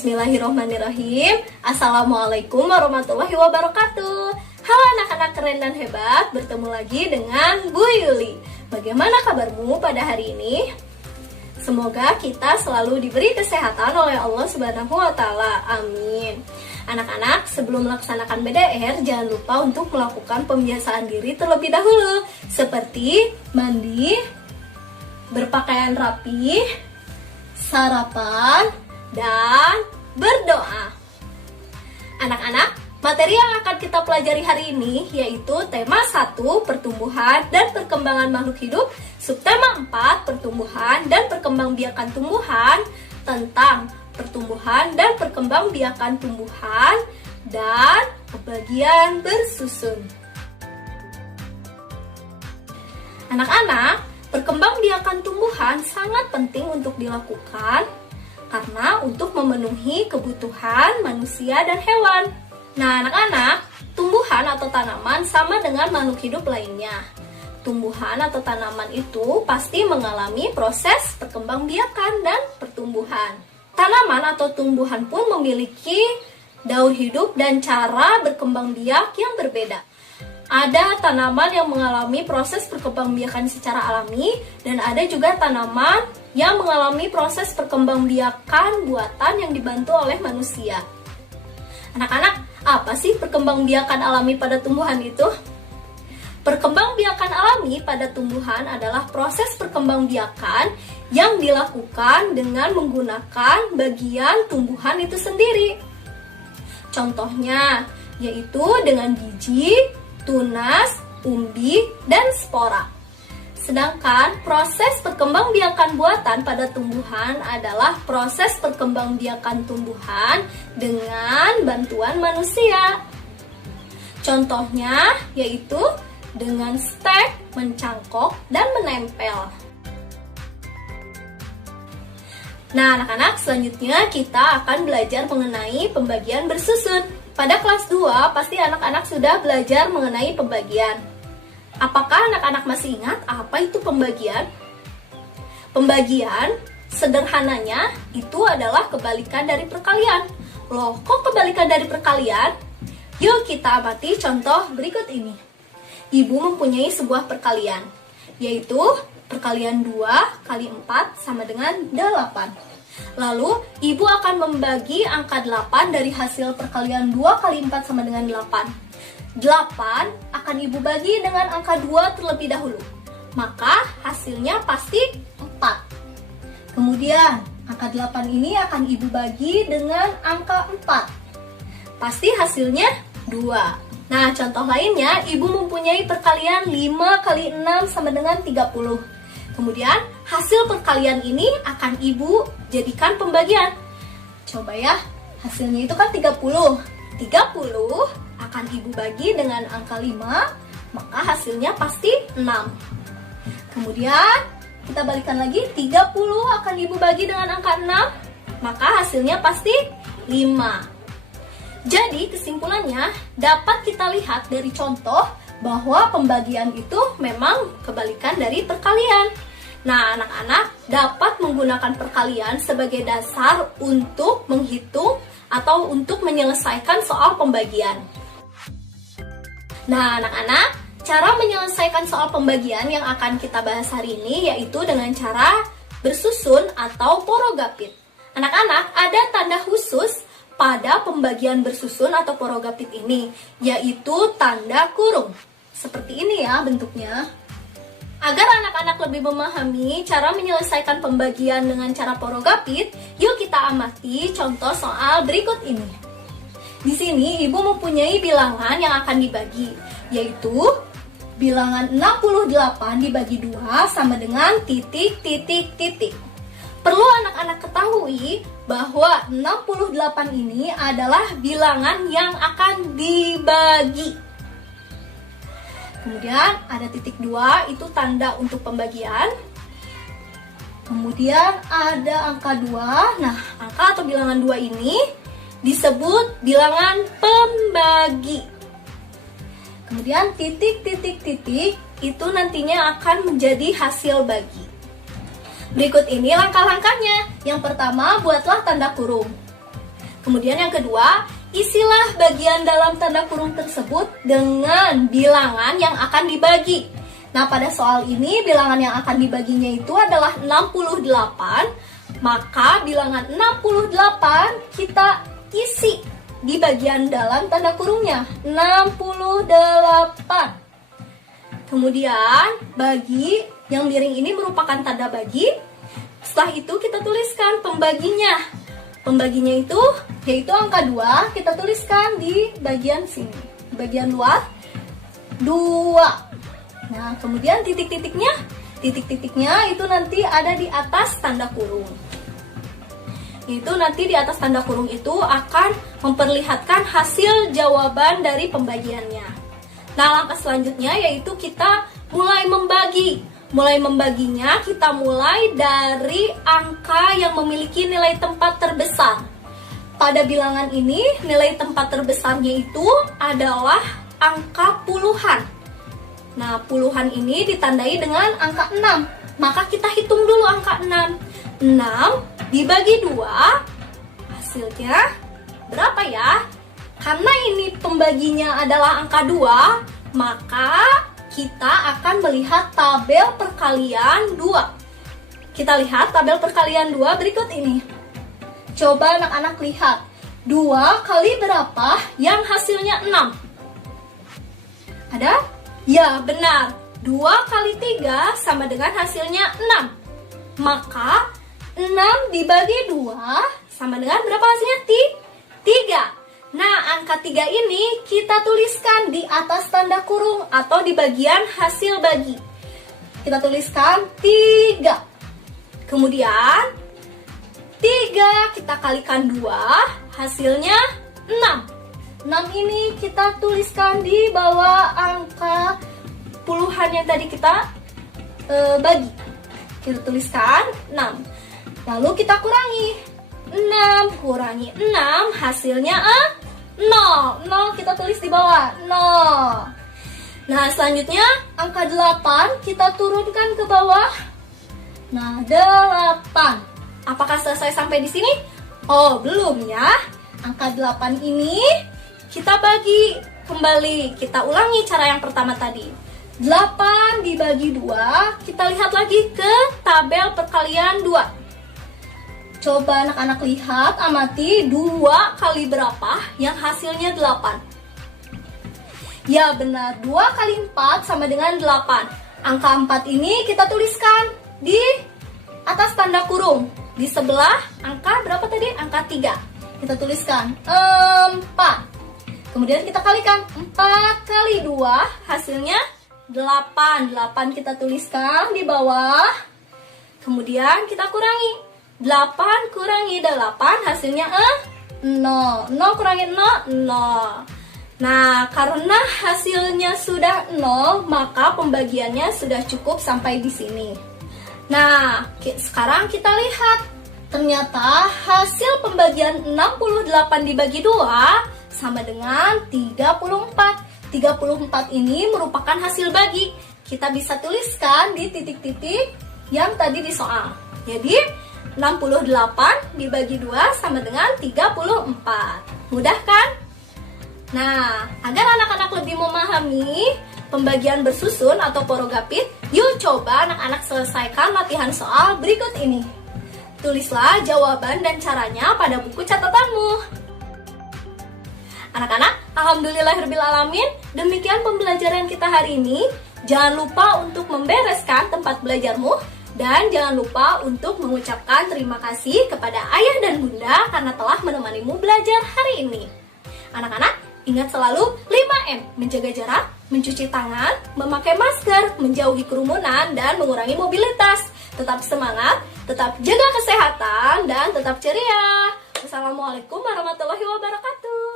Bismillahirrahmanirrahim. Assalamualaikum warahmatullahi wabarakatuh. Halo anak-anak keren dan hebat, bertemu lagi dengan Bu Yuli. Bagaimana kabarmu pada hari ini? Semoga kita selalu diberi kesehatan oleh Allah Subhanahu wa Ta'ala. Amin. Anak-anak, sebelum melaksanakan BDR, jangan lupa untuk melakukan pembiasaan diri terlebih dahulu, seperti mandi, berpakaian rapi, sarapan, dan berdoa. Anak-anak, materi yang akan kita pelajari hari ini yaitu tema 1, pertumbuhan dan perkembangan makhluk hidup, subtema 4, pertumbuhan dan perkembangbiakan tumbuhan, tentang pertumbuhan dan perkembangbiakan tumbuhan, dan pembagian bersusun. Anak-anak, perkembangbiakan tumbuhan sangat penting untuk dilakukan karena untuk memenuhi kebutuhan manusia dan hewan. Nah, anak-anak, tumbuhan atau tanaman sama dengan makhluk hidup lainnya. Tumbuhan atau tanaman itu pasti mengalami proses perkembangbiakan dan pertumbuhan. Tanaman atau tumbuhan pun memiliki daur hidup dan cara berkembang biak yang berbeda. Ada tanaman yang mengalami proses perkembangbiakan secara alami, dan ada juga tanaman yang mengalami proses perkembangbiakan buatan yang dibantu oleh manusia. Anak-anak, apa sih perkembangbiakan alami pada tumbuhan itu? Perkembangbiakan alami pada tumbuhan adalah proses perkembangbiakan yang dilakukan dengan menggunakan bagian tumbuhan itu sendiri. Contohnya, yaitu dengan biji, tunas, umbi, dan spora. Sedangkan proses perkembangbiakan buatan pada tumbuhan adalah proses perkembangbiakan tumbuhan dengan bantuan manusia. Contohnya yaitu dengan stek, mencangkok, dan menempel. Nah, anak-anak, selanjutnya kita akan belajar mengenai pembagian bersusun. Pada kelas 2, pasti anak-anak sudah belajar mengenai pembagian. Apakah anak-anak masih ingat apa itu pembagian? Pembagian, sederhananya, itu adalah kebalikan dari perkalian. Loh, kok kebalikan dari perkalian? Yuk kita amati contoh berikut ini. Ibu mempunyai sebuah perkalian, yaitu perkalian 2 kali 4 sama dengan 8. Lalu, ibu akan membagi angka 8 dari hasil perkalian 2 kali 4 sama dengan 8. 8 akan ibu bagi dengan angka 2 terlebih dahulu. Maka, hasilnya pasti 4. Kemudian, angka 8 ini akan ibu bagi dengan angka 4. Pasti hasilnya 2. Nah, contoh lainnya, ibu mempunyai perkalian 5 kali 6 sama dengan 30. Kemudian, hasil perkalian ini akan ibu jadikan pembagian. Coba ya, hasilnya itu kan 30. 30 akan ibu bagi dengan angka 5, maka hasilnya pasti 6. Kemudian, kita balikan lagi, 30 akan ibu bagi dengan angka 6, maka hasilnya pasti 5. Jadi, kesimpulannya dapat kita lihat dari contoh bahwa pembagian itu memang kebalikan dari perkalian. Nah, anak-anak dapat menggunakan perkalian sebagai dasar untuk menghitung atau untuk menyelesaikan soal pembagian. Nah, anak-anak, cara menyelesaikan soal pembagian yang akan kita bahas hari ini yaitu dengan cara bersusun atau porogapit. Anak-anak, ada tanda khusus pada pembagian bersusun atau porogapit ini, yaitu tanda kurung. Seperti ini ya bentuknya. Agar anak-anak lebih memahami cara menyelesaikan pembagian dengan cara porogapit, yuk kita amati contoh soal berikut ini. Di sini ibu mempunyai bilangan yang akan dibagi, yaitu bilangan 68 dibagi 2 sama dengan titik, titik, titik. Perlu anak-anak ketahui bahwa 68 ini adalah bilangan yang akan dibagi. Kemudian ada titik 2, itu tanda untuk pembagian. Kemudian ada angka 2. Nah, angka atau bilangan 2 ini disebut bilangan pembagi. Kemudian titik, titik, titik itu nantinya akan menjadi hasil bagi. Berikut ini langkah-langkahnya. Yang pertama, buatlah tanda kurung. Kemudian yang kedua, isilah bagian dalam tanda kurung tersebut dengan bilangan yang akan dibagi. Nah, pada soal ini bilangan yang akan dibaginya itu adalah 68. Maka bilangan 68 kita isi di bagian dalam tanda kurungnya, 68. Kemudian bagi yang miring ini merupakan tanda bagi. Setelah itu kita tuliskan pembaginya. Pembaginya itu yaitu angka 2, kita tuliskan di bagian sini, bagian luar 2. Nah, kemudian titik-titiknya itu nanti ada di atas tanda kurung. Itu nanti di atas tanda kurung itu akan memperlihatkan hasil jawaban dari pembagiannya. Nah, langkah selanjutnya yaitu kita mulai membagi. Mulai membaginya kita mulai dari angka yang memiliki nilai tempat terbesar. Pada bilangan ini nilai tempat terbesarnya itu adalah angka puluhan. Nah, puluhan ini ditandai dengan angka 6. Maka kita hitung dulu angka 6. 6 dibagi 2, hasilnya berapa ya? Karena ini pembaginya adalah angka 2, maka kita akan melihat tabel perkalian 2. Kita lihat tabel perkalian 2 berikut ini. Coba anak-anak lihat. 2 kali berapa yang hasilnya 6? Ada? Ya, benar. 2 kali 3 sama dengan hasilnya 6. Maka 6 dibagi 2 sama dengan berapa hasilnya? 3. Nah, angka 3 ini kita tuliskan di atas tanda kurung atau di bagian hasil bagi. Kita tuliskan 3. Kemudian 3 kita kalikan 2, hasilnya 6. 6 ini kita tuliskan di bawah angka puluhan yang tadi kita bagi. Kita tuliskan 6. Lalu kita kurangi. 6 kurangi 6 hasilnya 0. 0 kita tulis di bawah 0. Nah, selanjutnya angka 8 kita turunkan ke bawah. Nah, 8. Apakah selesai sampai di sini? Oh, belum ya. Angka 8 ini kita bagi kembali. Kita ulangi cara yang pertama tadi. 8 dibagi 2, kita lihat lagi ke tabel perkalian 2. Coba anak-anak lihat, amati 2 kali berapa yang hasilnya 8. Ya benar, 2 kali 4 sama dengan 8. Angka 4 ini kita tuliskan di atas tanda kurung. Di sebelah angka berapa tadi? Angka 3. Kita tuliskan 4. Kemudian kita kalikan 4 kali 2 hasilnya 8. 8 kita tuliskan di bawah. Kemudian kita kurangi. 8 kurangi 8 hasilnya 0. 0 kurangi 0, 0. Nah, karena hasilnya sudah 0, maka pembagiannya sudah cukup sampai di sini. Nah, sekarang kita lihat. Ternyata hasil pembagian 68 dibagi 2 sama dengan 34. 34 ini merupakan hasil bagi. Kita bisa tuliskan di titik-titik yang tadi di soal. Jadi 68 dibagi 2 sama dengan 34. Mudah kan? Nah, agar anak-anak lebih memahami pembagian bersusun atau porogapit, yuk coba anak-anak selesaikan latihan soal berikut ini. Tulislah jawaban dan caranya pada buku catatanmu. Anak-anak, alhamdulillahirrahmanirrahim, demikian pembelajaran kita hari ini. Jangan lupa untuk membereskan tempat belajarmu. Dan jangan lupa untuk mengucapkan terima kasih kepada ayah dan bunda karena telah menemanimu belajar hari ini. Anak-anak, ingat selalu 5M, menjaga jarak, mencuci tangan, memakai masker, menjauhi kerumunan, dan mengurangi mobilitas. Tetap semangat, tetap jaga kesehatan, dan tetap ceria. Wassalamualaikum warahmatullahi wabarakatuh.